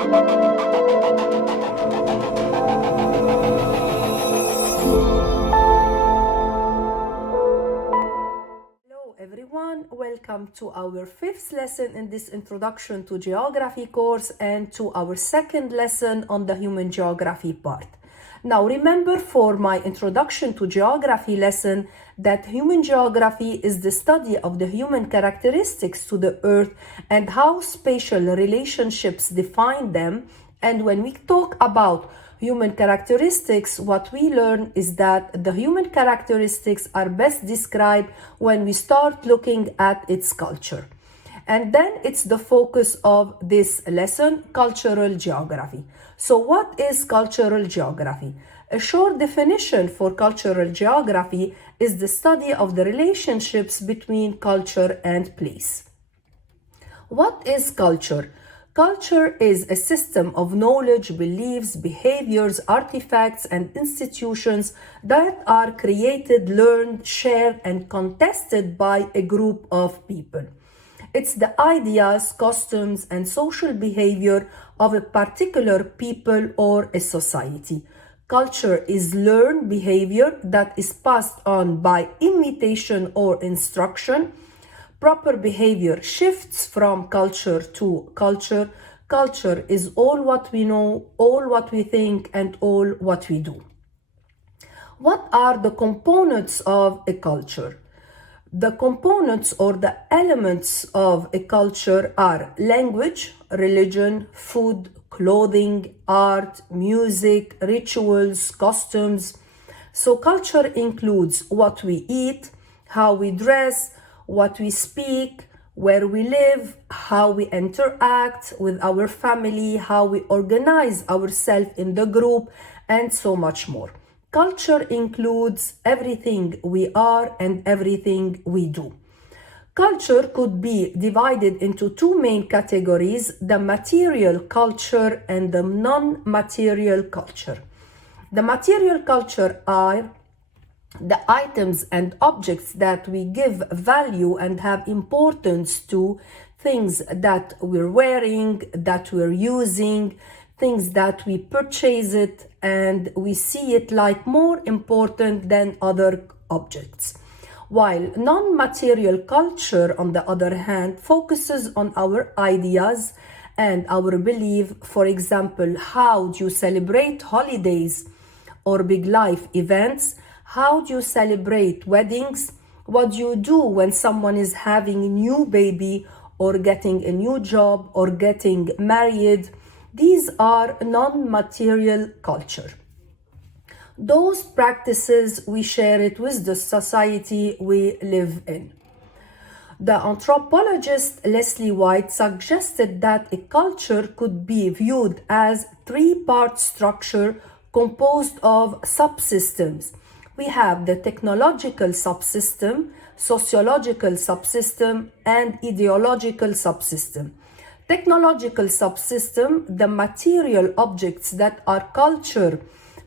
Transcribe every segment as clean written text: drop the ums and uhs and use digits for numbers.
Hello everyone, welcome to our fifth lesson in this Introduction to Geography course and to our second lesson on the human geography part. Now remember for my Introduction to Geography lesson that human geography is the study of the human characteristics to the earth and how spatial relationships define them. And when we talk about human characteristics, what we learn is that the human characteristics are best described when we start looking at its culture. And then it's the focus of this lesson, cultural geography. So what is cultural geography? A short definition for cultural geography is the study of the relationships between culture and place. What is culture? Culture is a system of knowledge, beliefs, behaviors, artifacts, and institutions that are created, learned, shared, and contested by a group of people. It's the ideas, customs, and social behavior of a particular people or a society. Culture is learned behavior that is passed on by imitation or instruction. Proper behavior shifts from culture to culture. Culture is all what we know, all what we think, and all what we do. What are the components of a culture? The components or the elements of a culture are language, religion, food, clothing, art, music, rituals, customs. So culture includes what we eat, how we dress, what we speak, where we live, how we interact with our family, how we organize ourselves in the group, and so much more. Culture includes everything we are and everything we do. Culture could be divided into two main categories, the material culture and the non-material culture. The material culture are the items and objects that we give value and have importance to, things that we're wearing, that we're using, things that we purchase it and we see it like more important than other objects. While non-material culture, on the other hand, focuses on our ideas and our belief. For example, how do you celebrate holidays or big life events? How do you celebrate weddings? What do you do when someone is having a new baby or getting a new job or getting married? These are non-material culture. Those practices, we share it with the society we live in. The anthropologist Leslie White suggested that a culture could be viewed as three-part structure composed of subsystems. We have the technological subsystem, sociological subsystem, and ideological subsystem. Technological subsystem, the material objects that our culture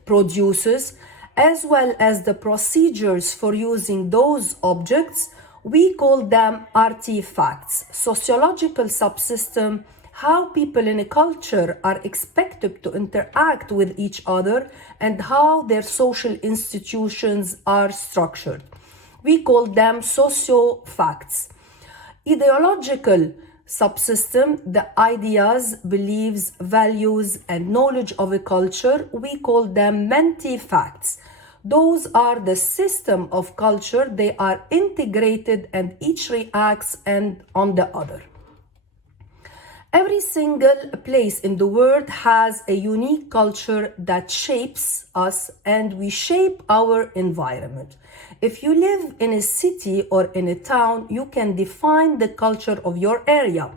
produces, as well as the procedures for using those objects, we call them artifacts. Sociological subsystem, how people in a culture are expected to interact with each other and how their social institutions are structured. We call them socio-facts. Ideological subsystem, the ideas, beliefs, values, and knowledge of a culture, we call them menti-facts. Those are the system of culture. They are integrated and each reacts and on the other. Every single place in the world has a unique culture that shapes us and we shape our environment. If you live in a city or in a town, you can define the culture of your area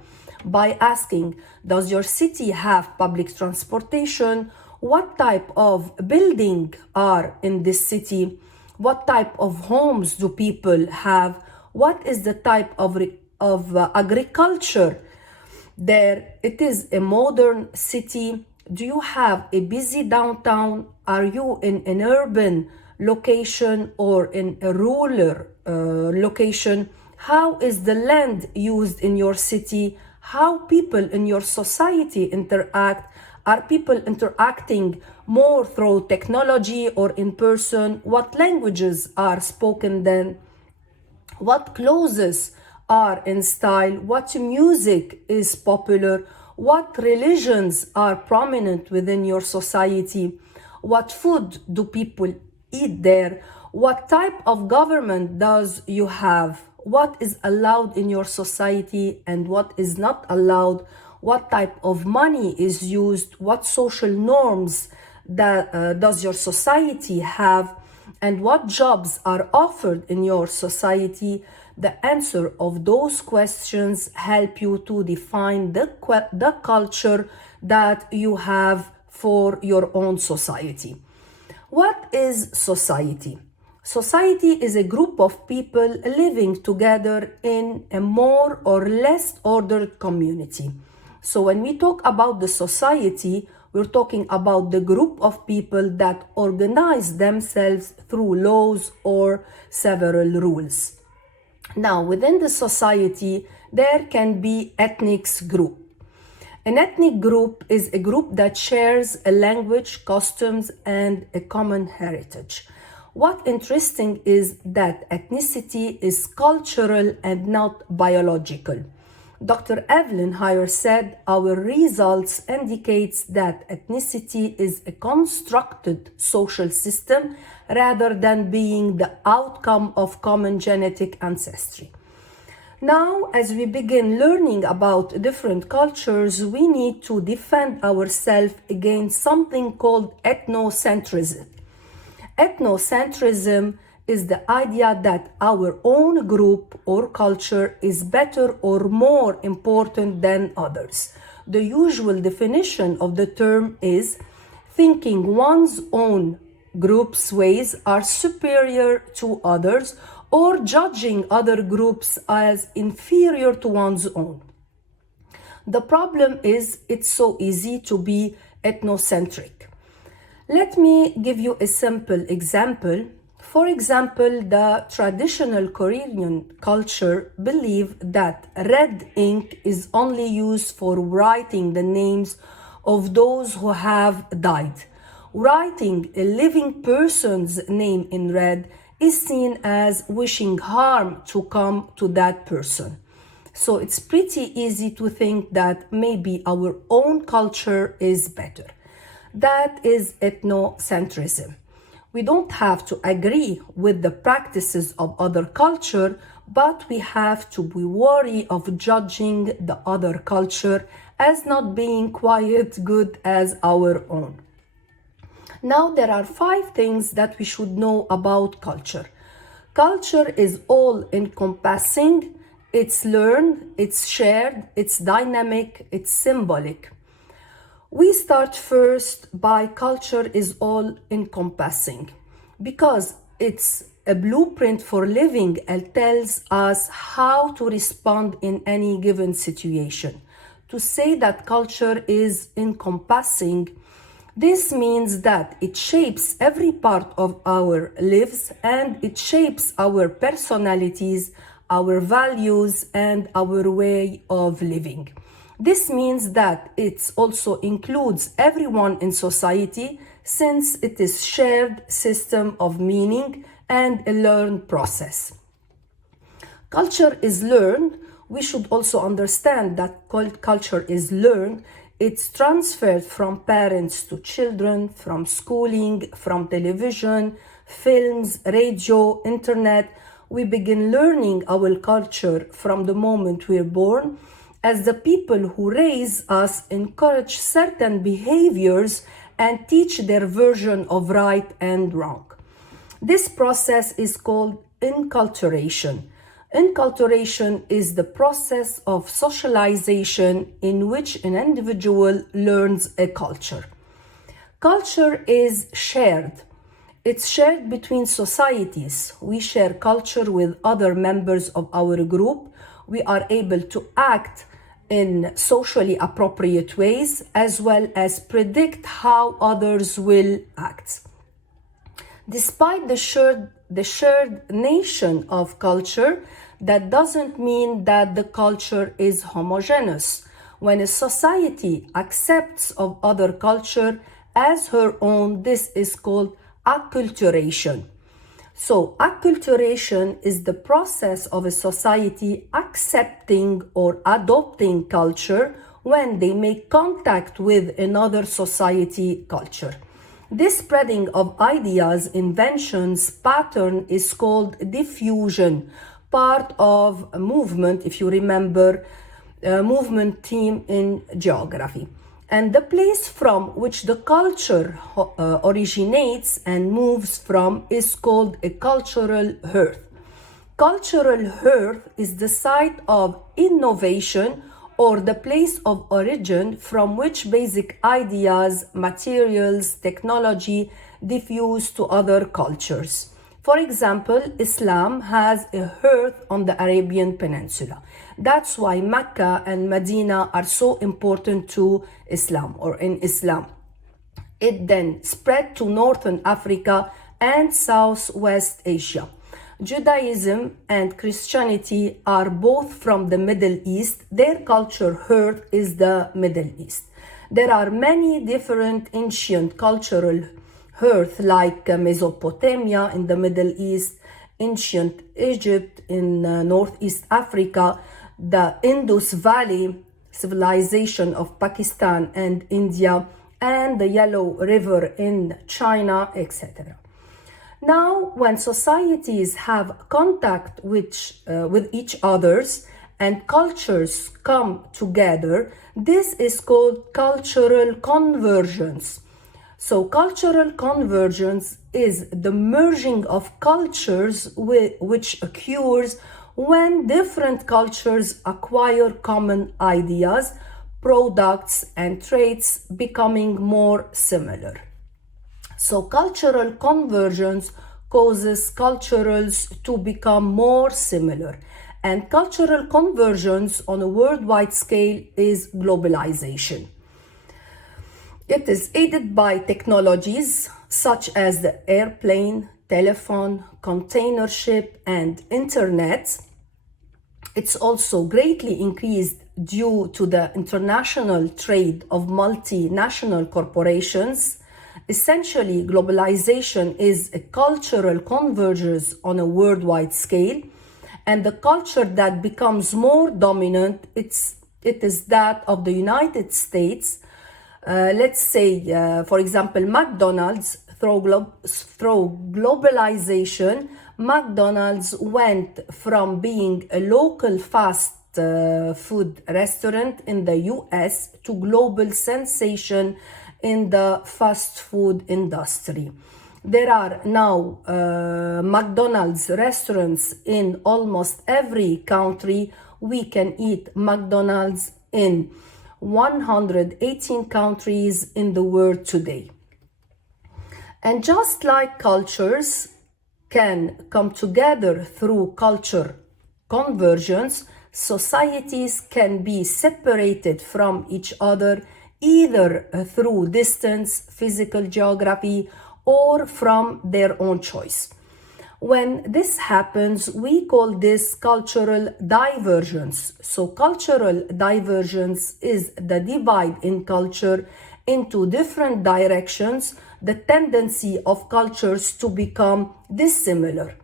by asking, does your city have public transportation? What type of building are in this city? What type of homes do people have? What is the type of agriculture there? It is a modern city. Do you have a busy downtown? Are you in an urban location or in a rural location? How is the land used in your city? how people in your society interact. Are people interacting more through technology or in person? What languages are spoken then? What clothes are in style? What music is popular? What religions are prominent within your society? What food do people eat there? What type of government does you have? What is allowed in your society and what is not allowed? What type of money is used? What social norms does your society have? And what jobs are offered in your society? The answer of those questions help you to define the culture that you have for your own society. What is society? Society is a group of people living together in a more or less ordered community. So when we talk about the society, we're talking about the group of people that organize themselves through laws or several rules. Now, within the society, there can be ethnic group. An ethnic group is a group that shares a language, customs, and a common heritage. What interesting is that ethnicity is cultural and not biological. Dr. Evelyn Hearth said, our results indicates that ethnicity is a constructed social system rather than being the outcome of common genetic ancestry. Now, as we begin learning about different cultures, we need to defend ourselves against something called ethnocentrism. Ethnocentrism is the idea that our own group or culture is better or more important than others. The usual definition of the term is thinking one's own group's ways are superior to others or judging other groups as inferior to one's own. The problem is it's so easy to be ethnocentric. Let me give you a simple example. For example, the traditional Korean culture believe that red ink is only used for writing the names of those who have died. Writing a living person's name in red is seen as wishing harm to come to that person. So it's pretty easy to think that maybe our own culture is better. That is ethnocentrism. We don't have to agree with the practices of other culture, but we have to be wary of judging the other culture as not being quite good as our own. Now there are 5 things that we should know about culture. Culture is all encompassing, it's learned, it's shared, it's dynamic, it's symbolic. We start first by culture is all encompassing because it's a blueprint for living and tells us how to respond in any given situation. To say that culture is encompassing, this means that it shapes every part of our lives and it shapes our personalities, our values, and our way of living. This means that it also includes everyone in society since it is a shared system of meaning and a learned process. Culture is learned. We should also understand that culture is learned. It's transferred from parents to children, from schooling, from television, films, radio, internet. We begin learning our culture from the moment we're born, as the people who raise us encourage certain behaviors and teach their version of right and wrong. This process is called enculturation. Enculturation is the process of socialization in which an individual learns a culture. Culture is shared. It's shared between societies. We share culture with other members of our group. We are able to act in socially appropriate ways as well as predict how others will act. Despite the shared nation of culture, that doesn't mean that the culture is homogeneous. When a society accepts of other culture as her own, this is called acculturation. So, acculturation is the process of a society accepting or adopting culture when they make contact with another society culture. This spreading of ideas, inventions, pattern is called diffusion, part of a movement, if you remember, movement theme in geography. And the place from which the culture originates and moves from is called a cultural hearth. Cultural hearth is the site of innovation or the place of origin from which basic ideas, materials, technology diffuse to other cultures. For example, Islam has a hearth on the Arabian Peninsula. That's why Mecca and Medina are so important to Islam or in Islam. It then spread to Northern Africa and Southwest Asia. Judaism and Christianity are both from the Middle East. Their culture hearth is the Middle East. There are many different ancient cultural hearth like Mesopotamia in the Middle East, ancient Egypt in Northeast Africa, the Indus Valley civilization of Pakistan and India, and the Yellow River in China, etc. Now, when societies have contact with each others and cultures come together, this is called cultural convergence. So, cultural convergence is the merging of cultures which occurs when different cultures acquire common ideas, products, and traits becoming more similar. So cultural convergence causes cultures to become more similar. And cultural convergence on a worldwide scale is globalization. It is aided by technologies such as the airplane, telephone, container ship, and internet. It's also greatly increased due to the international trade of multinational corporations. Essentially, globalization is a cultural convergence on a worldwide scale, and the culture that becomes more dominant, it is that of the United States. Let's say, for example, McDonald's, through globalization, McDonald's went from being a local fast food restaurant in the US to global sensation in the fast food industry. There are now McDonald's restaurants in almost every country. We can eat McDonald's in 118 countries in the world today. And just like cultures can come together through culture convergence, societies can be separated from each other either through distance, physical geography, or from their own choice. When this happens, we call this cultural divergence. So cultural divergence is the divide in culture into different directions, the tendency of cultures to become dissimilar.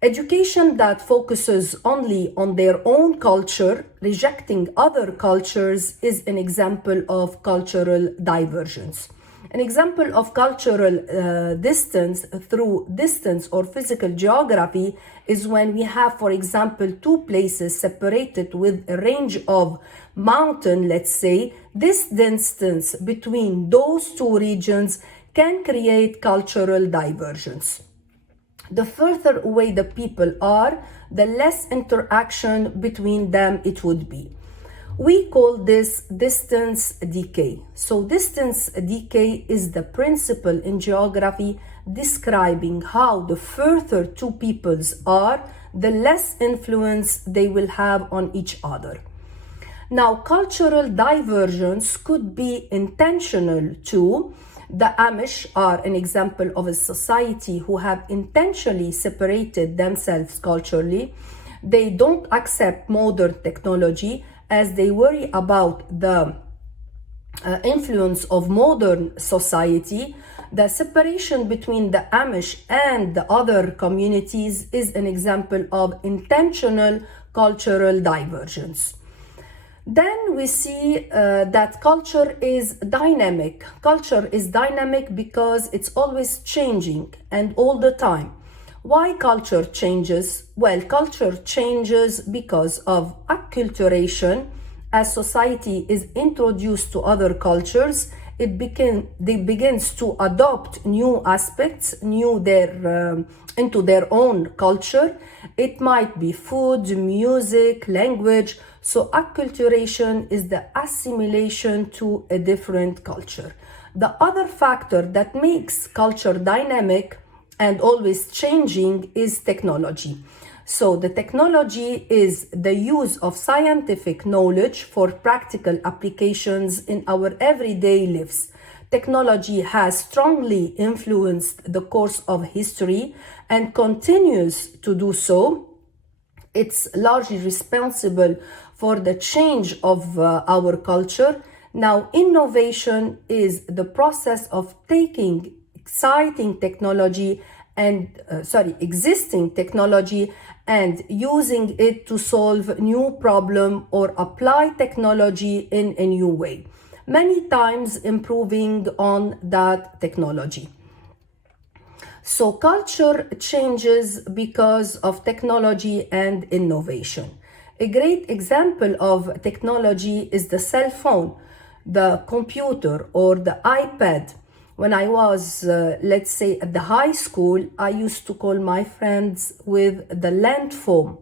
Education that focuses only on their own culture, rejecting other cultures, is an example of cultural divergence. An example of cultural distance through distance or physical geography is when we have, for example, two places separated with a range of mountain, let's say. This distance between those two regions can create cultural divergence. The further away the people are, the less interaction between them it would be. We call this distance decay. So distance decay is the principle in geography describing how the further two peoples are, the less influence they will have on each other. Now, cultural divergence could be intentional too. The Amish are an example of a society who have intentionally separated themselves culturally. They don't accept modern technology as they worry about the influence of modern society. The separation between the Amish and the other communities is an example of intentional cultural divergence. Then we see that culture is dynamic. Culture is dynamic because it's always changing and all the time. Why culture changes? Well, culture changes because of acculturation. As society is introduced to other cultures, it begins to adopt new aspects, into their own culture. It might be food, music, language. So acculturation is the assimilation to a different culture. The other factor that makes culture dynamic and always changing is technology. So the technology is the use of scientific knowledge for practical applications in our everyday lives. Technology has strongly influenced the course of history and continues to do so. It's largely responsible for the change of our culture. Now, innovation is the process of taking existing technology and using it to solve new problem or apply technology in a new way, many times improving on that technology. So culture changes because of technology and innovation. A great example of technology is the cell phone, the computer, or the iPad. When I was, let's say, at the high school, I used to call my friends with the land phone,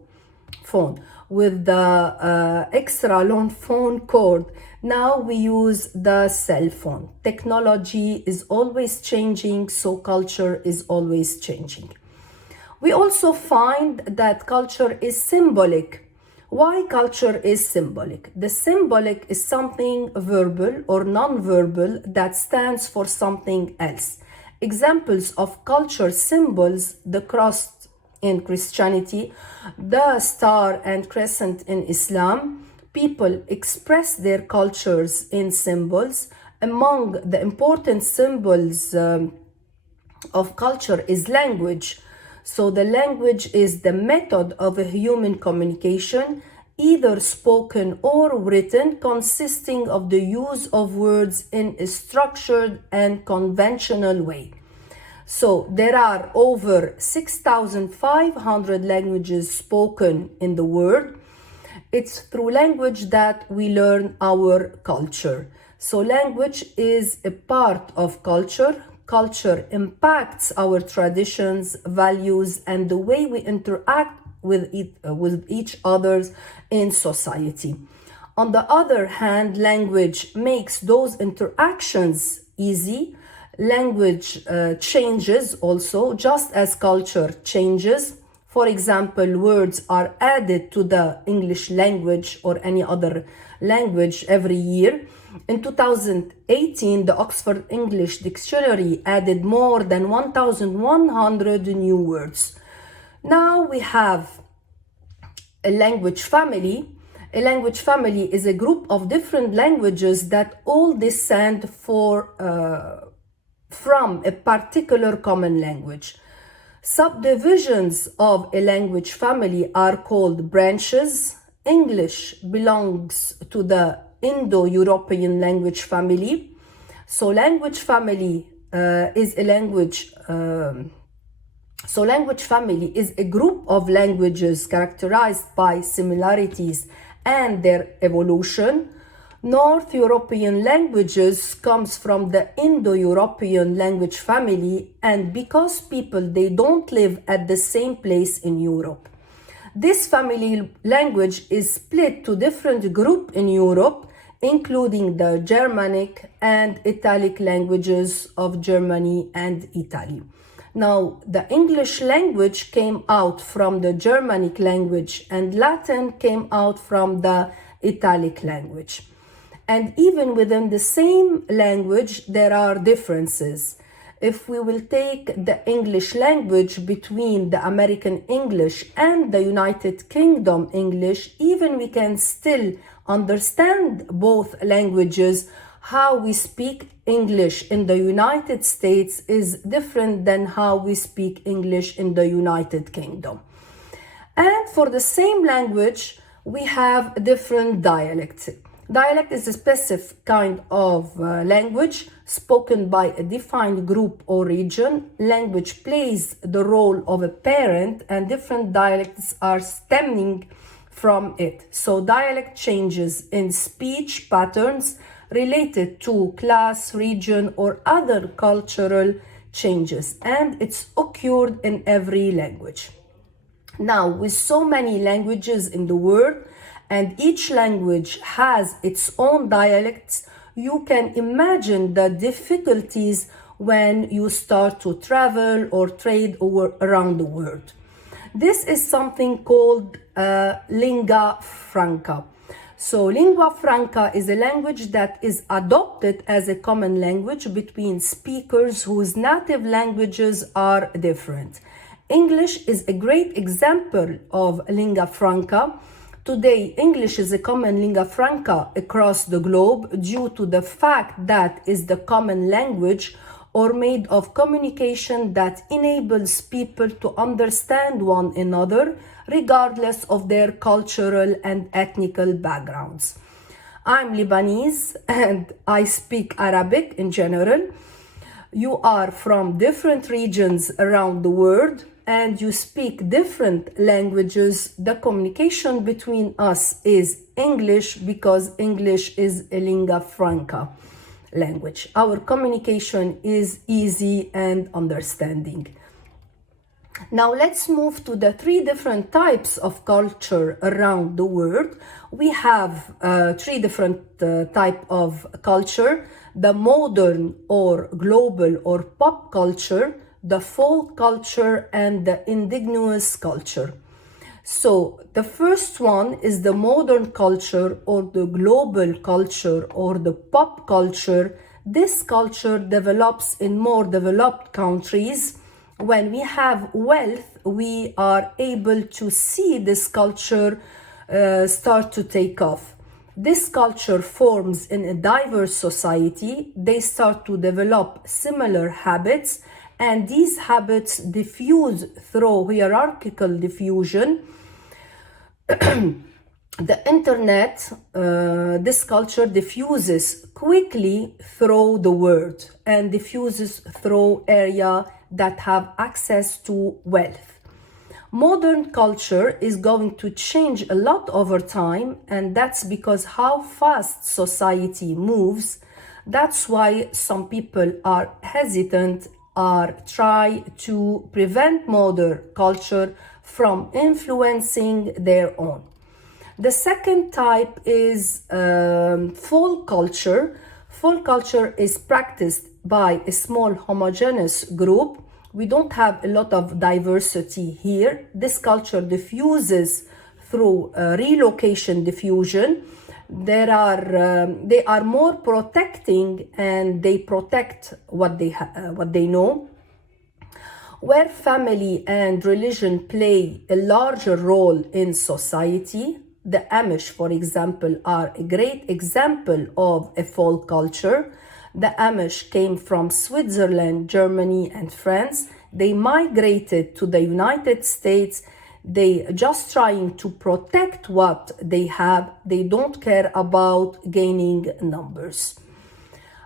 with the extra long phone cord. Now we use the cell phone. Technology is always changing, so culture is always changing. We also find that culture is symbolic. Why culture is symbolic? The symbolic is something verbal or non-verbal that stands for something else. Examples of culture symbols: the cross in Christianity, the star and crescent in Islam. People express their cultures in symbols. Among the important symbols of culture is language. So the language is the method of a human communication, either spoken or written, consisting of the use of words in a structured and conventional way. So there are over 6,500 languages spoken in the world. It's through language that we learn our culture. So language is a part of culture. Culture impacts our traditions, values, and the way we interact with each other in society. On the other hand, language makes those interactions easy. Language changes also, just as culture changes. For example, words are added to the English language or any other language every year. In 2018, the Oxford English Dictionary added more than 1,100 new words. Now we have a language family. A language family is a group of different languages that all descend from a particular common language. Subdivisions of a language family are called branches. English belongs to the Indo-European language family. So language family is a group of languages characterized by similarities and their evolution. North European languages comes from the Indo-European language family, and because they don't live at the same place in Europe. This family language is split to different groups in Europe, including the Germanic and Italic languages of Germany and Italy. Now, the English language came out from the Germanic language, and Latin came out from the Italic language. And even within the same language, there are differences. If we will take the English language between the American English and the United Kingdom English, even we can still understand both languages, how we speak English in the United States is different than how we speak English in the United Kingdom. And for the same language, we have different dialects. Dialect is a specific kind of language spoken by a defined group or region. Language plays the role of a parent, and different dialects are stemming from it. So dialect changes in speech patterns related to class, region, or other cultural changes, and it's occurred in every language. Now, with so many languages in the world, and each language has its own dialects, you can imagine the difficulties when you start to travel or trade around the world. This is something called lingua franca. So lingua franca is a language that is adopted as a common language between speakers whose native languages are different. English is a great example of lingua franca. Today, English is a common lingua franca across the globe due to the fact that it's the common language or mode of communication that enables people to understand one another regardless of their cultural and ethnical backgrounds. I'm Lebanese and I speak Arabic in general. You are from different regions around the world and you speak different languages. The communication between us is English because English is a lingua franca language. Our communication is easy and understanding. Now let's move to the three different types of culture around the world. We have three different types of culture: the modern or global or pop culture, the folk culture, and the indigenous culture. So the first one is the modern culture or the global culture or the pop culture. This culture develops in more developed countries. When we have wealth, we are able to see this culture start to take off. This culture forms in a diverse society. They start to develop similar habits, and these habits diffuse through hierarchical diffusion. The internet, this culture diffuses quickly through the world and diffuses through areas that have access to wealth. Modern culture is going to change a lot over time, and that's because how fast society moves. That's why some people are hesitant or try to prevent modern culture from influencing their own. The second type is folk culture. Folk culture is practiced by a small homogeneous group. We don't have a lot of diversity here. This culture diffuses through relocation diffusion. They are more protecting, and they protect what they know. Where family and religion play a larger role in society. The Amish, for example, are a great example of a folk culture. The Amish came from Switzerland, Germany, and France. They migrated to the United States. They just trying to protect what they have. They don't care about gaining numbers.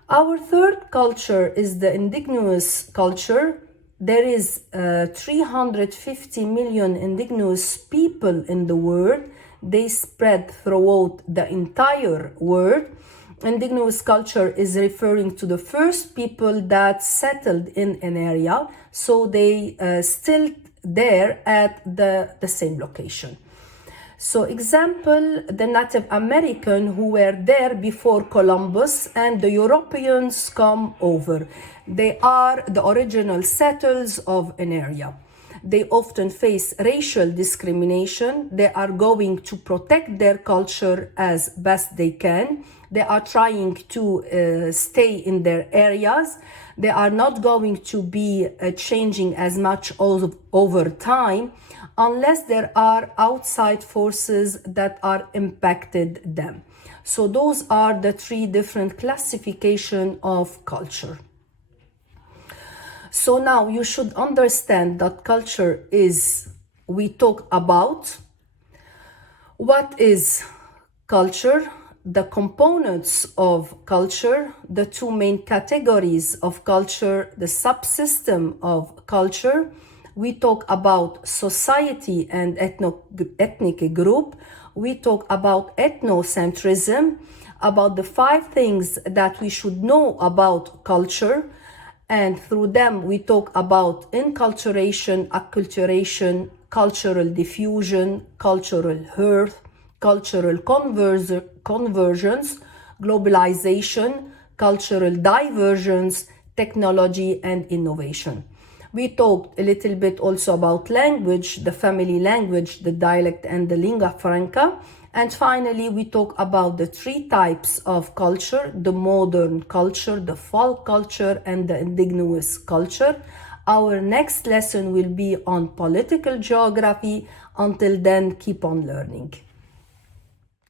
Our third culture is the indigenous culture. There is 350 million indigenous people in the world. They spread throughout the entire world. Indigenous culture is referring to the first people that settled in an area, so they still there at the same location. So example, the Native American who were there before Columbus and the Europeans come over. They are the original settlers of an area. They often face racial discrimination. They are going to protect their culture as best they can. They are trying to stay in their areas. They are not going to be changing as much over time unless there are outside forces that are impacted them. So those are the three different classifications of culture. So now you should understand that culture is, we talk about what is culture, the components of culture, the two main categories of culture, the subsystem of culture. We talk about society and ethnic group. We talk about ethnocentrism, about the 5 things that we should know about culture. And through them, we talk about enculturation, acculturation, cultural diffusion, cultural hearth, cultural convergence, globalization, cultural divergence, technology, and innovation. We talked a little bit also about language, the family language, the dialect, and the lingua franca. And finally, we talk about the 3 types of culture, the modern culture, the folk culture, and the indigenous culture. Our next lesson will be on political geography. Until then, keep on learning.